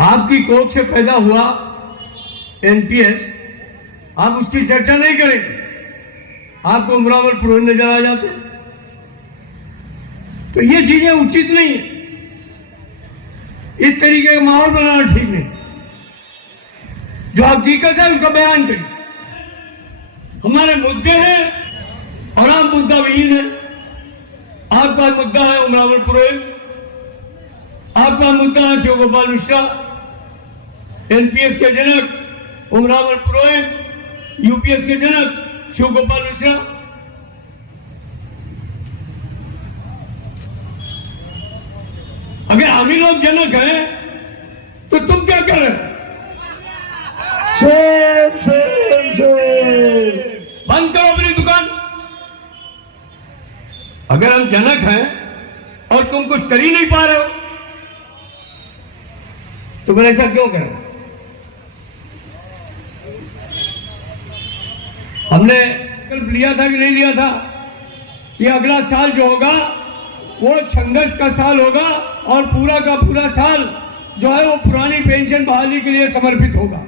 आपकी कोख से पैदा हुआ एनपीएस, आप उसकी चर्चा नहीं करेंगे, आपको उमरावल पुरोहित नजर आ जाते। तो ये चीजें उचित नहीं है, इस तरीके का माहौल बनाना ठीक नहीं। जो हकीकत है उसका बयान करिए। हमारे मुद्दे हैं और आप मुद्दा विहीन है। आपका मुद्दा है उमरावल पुरोहित, आपका मुद्दा है शिव गोपाल मिश्रा, एनपीएस के जनक उमरावल पुरोहित, यूपीएस के जनक शिव गोपाल मिश्रा। अगर हम ही लोग जनक हैं तो तुम क्या कर रहे हो? बंद करो अपनी दुकान। अगर हम जनक हैं और तुम कुछ कर ही नहीं पा रहे हो तो मैंने ऐसा क्यों कर? हमने संकल्प लिया था कि नहीं लिया था कि अगला साल जो होगा वो संघर्ष का साल होगा और पूरा का पूरा साल जो है वो पुरानी पेंशन बहाली के लिए समर्पित होगा।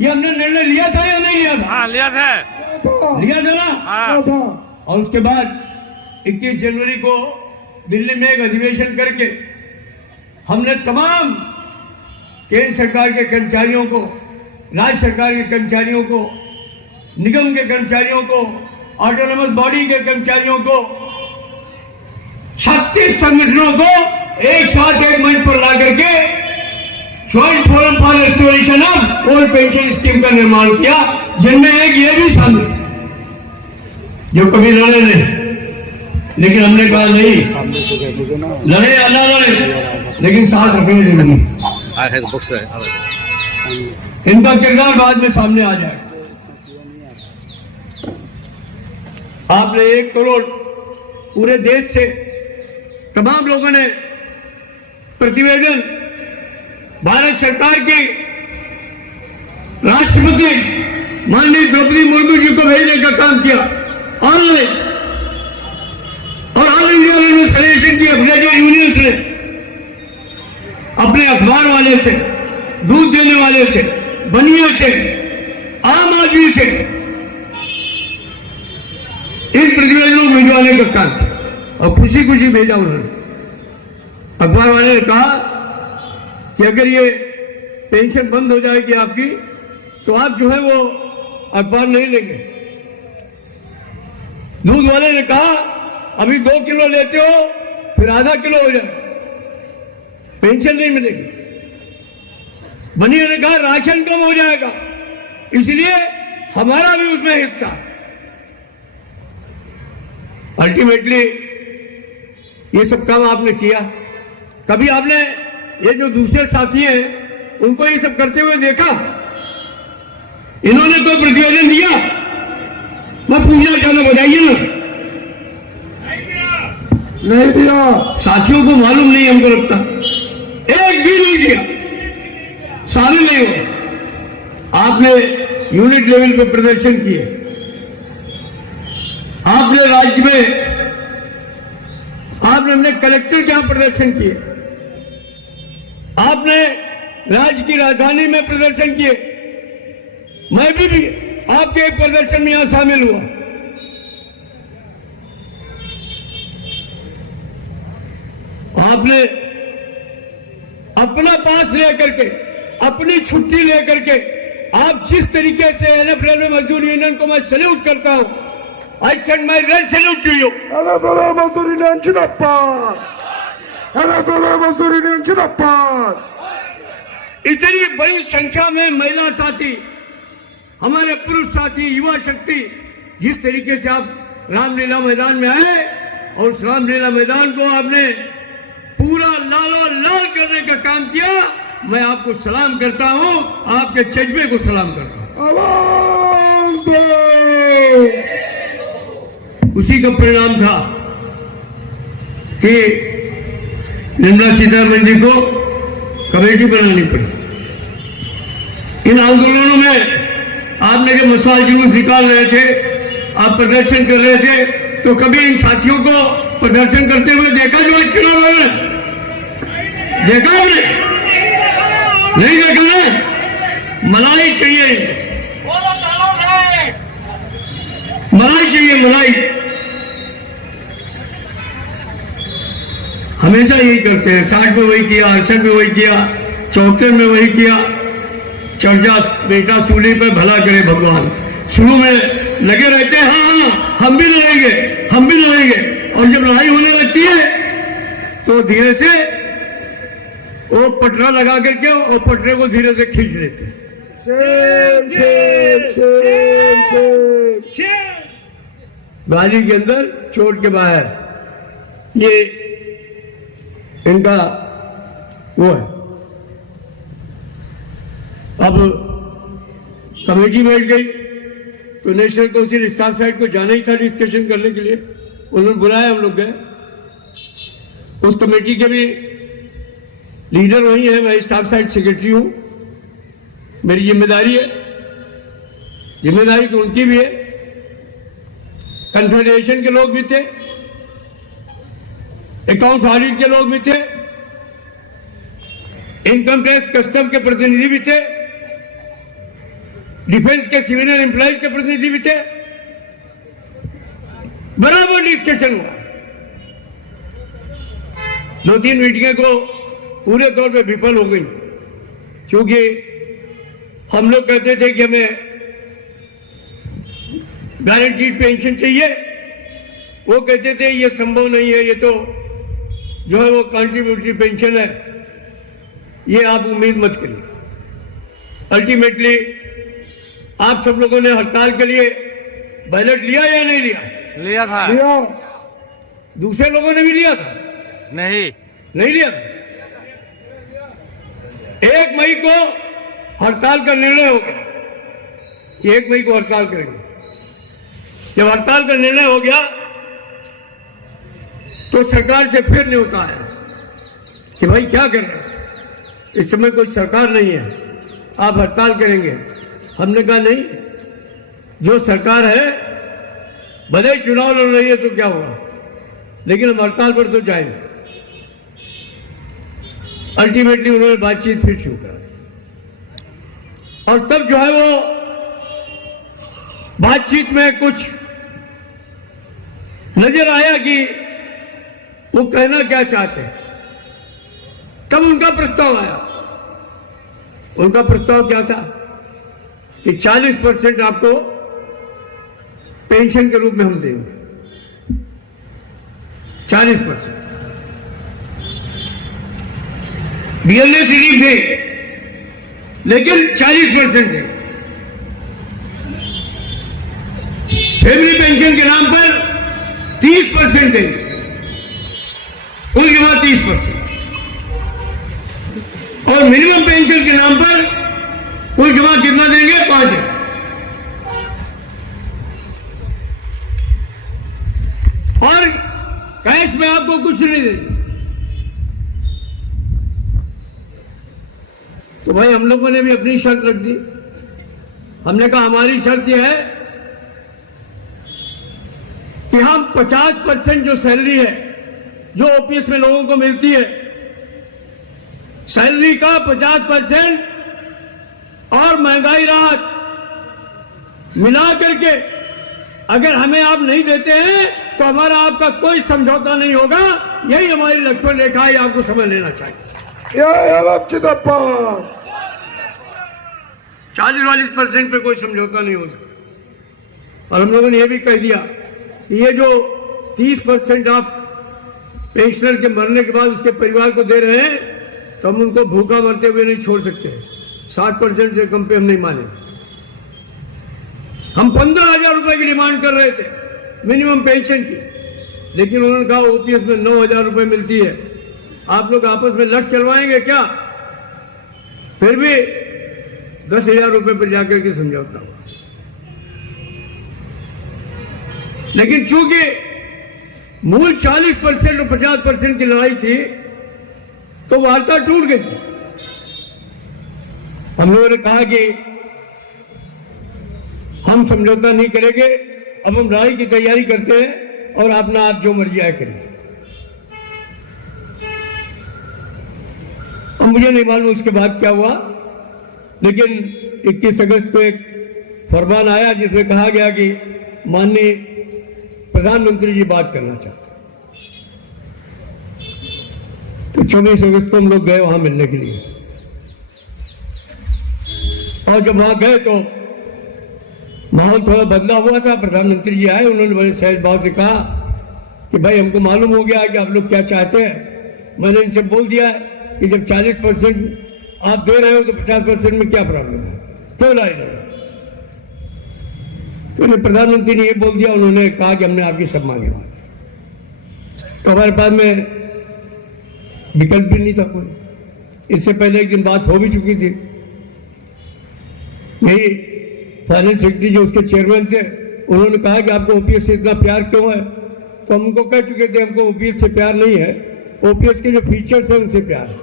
ये हमने निर्णय लिया था या नहीं लिया था? हाँ, लिया था ना? हाँ। और उसके बाद 21 जनवरी को दिल्ली में एक अधिवेशन करके हमने तमाम केंद्र सरकार के कर्मचारियों को, राज्य सरकार के कर्मचारियों को, निगम के कर्मचारियों को, ऑटोनोमस बॉडी के कर्मचारियों को, 36 संगठनों को एक साथ एक मंच पर ला करके joint forum for restoration of old pension scheme का निर्माण किया, जिनमें एक ये भी शामिल था जो कभी लड़े नहीं, लेकिन हमने कहा नहीं, लड़े या ना लड़े लेकिन साथ रखने देंगे। इनका किरदार बाद में सामने आ जाएगा। आपने 1 करोड़ पूरे देश से तमाम लोगों ने प्रतिवेदन भारत सरकार के राष्ट्रपति माननीय द्रौपदी मुर्मू जी को भेजने का काम किया ऑनलाइन, और ऑल इंडिया रेलवे फेडरेशन की अफिलिएटेड यूनियंस ने अपने अखबार वाले से, दूध देने वाले से, बनियों से, आम आदमी से इस प्रतिवेदन को भिजवाने का काम किया और खुशी खुशी भेजा उन्होंने। अखबार वाले ने कहा कि अगर ये पेंशन बंद हो जाएगी आपकी तो आप जो है वो अखबार नहीं लेंगे। दूध वाले ने कहा अभी 2 किलो लेते हो फिर आधा किलो हो जाए, पेंशन नहीं मिलेगी। बनिया ने कहा राशन कम हो जाएगा, इसलिए हमारा भी उसमें हिस्सा। अल्टीमेटली ये सब काम आपने किया। कभी आपने ये जो दूसरे साथी हैं उनको ये सब करते हुए देखा? इन्होंने कोई प्रतिवेदन दिया? मैं पूछना चाहता, बताइए ना। नहीं दिया। साथियों को मालूम नहीं, हमको लगता एक भी नहीं दिया, सारे नहीं हो। आपने यूनिट लेवल पे प्रदर्शन किए, आपने राज्य में, आपने अपने कलेक्टर के यहां प्रदर्शन किए, आपने राज्य की राजधानी में प्रदर्शन किए। मैं भी आपके एक प्रदर्शन में यहां शामिल हुआ। आपने अपना पास लेकर के, अपनी छुट्टी लेकर के, आप जिस तरीके से एनएफ रेलवे मजदूर यूनियन को मैं सैल्यूट करता हूं, I send my red salute to you. मजदूर यूनियन जिंदाबाद, मजदूर यूनियन जिंदाबाद। इतनी बड़ी संख्या में महिला साथी, हमारे पुरुष साथी, युवा शक्ति, जिस तरीके से आप रामलीला मैदान में आए और उस रामलीला मैदान को आपने पूरा लालो लाल करने का काम किया, मैं आपको सलाम करता हूं, आपके जज्बे को सलाम करता हूं। उसी का परिणाम था कि निर्मला सीतारमण जी को कमेटी बनानी पड़ी। इन आंदोलनों में आपने जब मसाल जुलूस निकाल रहे थे, आप प्रदर्शन कर रहे थे, तो कभी इन साथियों को प्रदर्शन करते हुए देखा? जो चुनाव में देखा हमने, नहीं देखना, मलाई चाहिए, मलाई चाहिए, मलाई। हमेशा यही करते हैं, 60 में वही किया, 68 में वही किया, 74 में वही किया। चर्चा बेटा सूली पे भला करे भगवान, शुरू में लगे रहते हैं, हाँ हम भी लड़ेंगे, हम भी लड़ेंगे, और जब लड़ाई होने लगती है तो धीरे से वो पटरा लगा करके और पटरे को धीरे से खींच लेते हैं। Shem Shem Shem Shem. गाली के अंदर चोट के बाहर, ये इनका वो है। अब कमेटी बैठ गई तो नेशनल काउंसिल स्टाफ साइड को जाना ही था डिस्कशन करने के लिए, उन्होंने बुलाया, हम लोग गए। उस कमेटी के भी लीडर वही है, मैं स्टाफ साइड सेक्रेटरी हूं, मेरी जिम्मेदारी है, जिम्मेदारी तो उनकी भी है। कन्फेडरेशन के लोग भी थे, अकाउंट ऑडिट के लोग भी थे, इनकम टैक्स कस्टम के प्रतिनिधि भी थे, डिफेंस के सिविलियन एम्प्लॉयज के प्रतिनिधि भी थे। बराबर डिस्कशन हुआ। 2-3 मीटिंगें को पूरे तौर पे विफल हो गई, क्योंकि हम लोग कहते थे कि हमें गारंटीड पेंशन चाहिए, वो कहते थे ये संभव नहीं है, ये तो जो है वो कंट्रीब्यूटरी पेंशन है, ये आप उम्मीद मत करिए। अल्टीमेटली आप सब लोगों ने हड़ताल के लिए बैलेट लिया या नहीं लिया? लिया था। लिया। दूसरे लोगों ने भी लिया था? नहीं लिया था। 1 मई को हड़ताल का निर्णय हो गया कि 1 मई को हड़ताल करेंगे। जब हड़ताल का निर्णय हो गया तो सरकार से फिर न्योता आया कि भाई क्या कर रहे हैं, इस समय कोई सरकार नहीं है, आप हड़ताल करेंगे। हमने कहा नहीं, जो सरकार है भले चुनाव लड़ रही है तो क्या हुआ, लेकिन हम हड़ताल पर तो जाएंगे। अल्टीमेटली उन्होंने बातचीत फिर शुरू करा, और तब जो है वो बातचीत में कुछ नजर आया कि वो कहना क्या चाहते हैं। तब उनका प्रस्ताव आया। उनका प्रस्ताव क्या था कि 40% आपको पेंशन के रूप में हम देंगे, 40%। बीएलएस रिलीफ है, लेकिन 40% है। फैमिली पेंशन के नाम पर 30% देंगे, उसके बाद 30%, और मिनिमम पेंशन के नाम पर उसके बाद कितना देंगे? 5%। और कैश में आपको कुछ नहीं देंगे। तो भाई हम लोगों ने भी अपनी शर्त रख दी। हमने कहा हमारी शर्त यह है कि हम 50% जो सैलरी है, जो ओपीएस में लोगों को मिलती है, सैलरी का 50% और महंगाई राहत मिला करके अगर हमें आप नहीं देते हैं तो हमारा आपका कोई समझौता नहीं होगा। यही हमारी लक्ष्मण रेखा है, आपको समझ लेना चाहिए। 40-40% पे कोई समझौता नहीं हो सकता। और हम लोगों ने यह भी कह दिया कि ये जो 30% आप पेंशनर के मरने के बाद उसके परिवार को दे रहे हैं, तो हम उनको भूखा मरते हुए नहीं छोड़ सकते। 60% से कम पे हम नहीं माने। हम 15,000 रुपए की डिमांड कर रहे थे मिनिमम पेंशन की, लेकिन उन्होंने कहा ओपीएस में 9,000 रुपए मिलती है, आप लोग आपस में लट चलवाएंगे क्या? फिर भी 10,000 रुपए पर जाकर के समझौता हुआ। लेकिन चूंकि मूल 40% और 50% की लड़ाई थी, तो वार्ता टूट गई थी। हम लोगों ने कहा कि हम समझौता नहीं करेंगे, अब हम लड़ाई की तैयारी करते हैं और अपना आप जो मर्जी आए करिए। मुझे नहीं मालूम उसके बाद क्या हुआ, लेकिन 21 अगस्त को एक फरमान आया जिसमें कहा गया कि माननीय प्रधानमंत्री जी बात करना चाहते हैं। तो 24 अगस्त को हम लोग गए वहां मिलने के लिए, और जब वहां गए तो माहौल थोड़ा बदला हुआ था। प्रधानमंत्री जी आए, उन्होंने बड़े सहज भाव से कहा कि भाई हमको मालूम हो गया है कि आप लोग क्या चाहते हैं। मैंने इनसे बोल दिया है कि जब 40% आप दे रहे हो तो 50% में क्या प्रॉब्लम है, क्यों लाई रहे हो। तो प्रधानमंत्री ने ये बोल दिया, उन्होंने कहा कि हमने आपकी सब मांगे मांगी, तो हमारे पास में विकल्प भी नहीं था कोई। इससे पहले एक दिन बात हो भी चुकी थी, यही फाइनेंस सेक्रेटरी जो उसके चेयरमैन थे, उन्होंने कहा कि आपको ओपीएस से इतना प्यार क्यों है। तो हम उनको कह चुके थे हमको ओपीएस से प्यार नहीं है, ओपीएस के जो फीचर्स है उनसे प्यार है,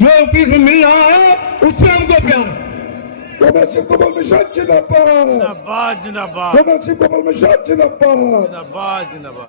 जो ओपीएस में मिल रहा है उससे हमको प्यार है। Comece como Meshad Jinabad. जिंदाबाद जिंदाबाद Comece como Meshad Jinabad. जिंदाबाद जिंदाबाद।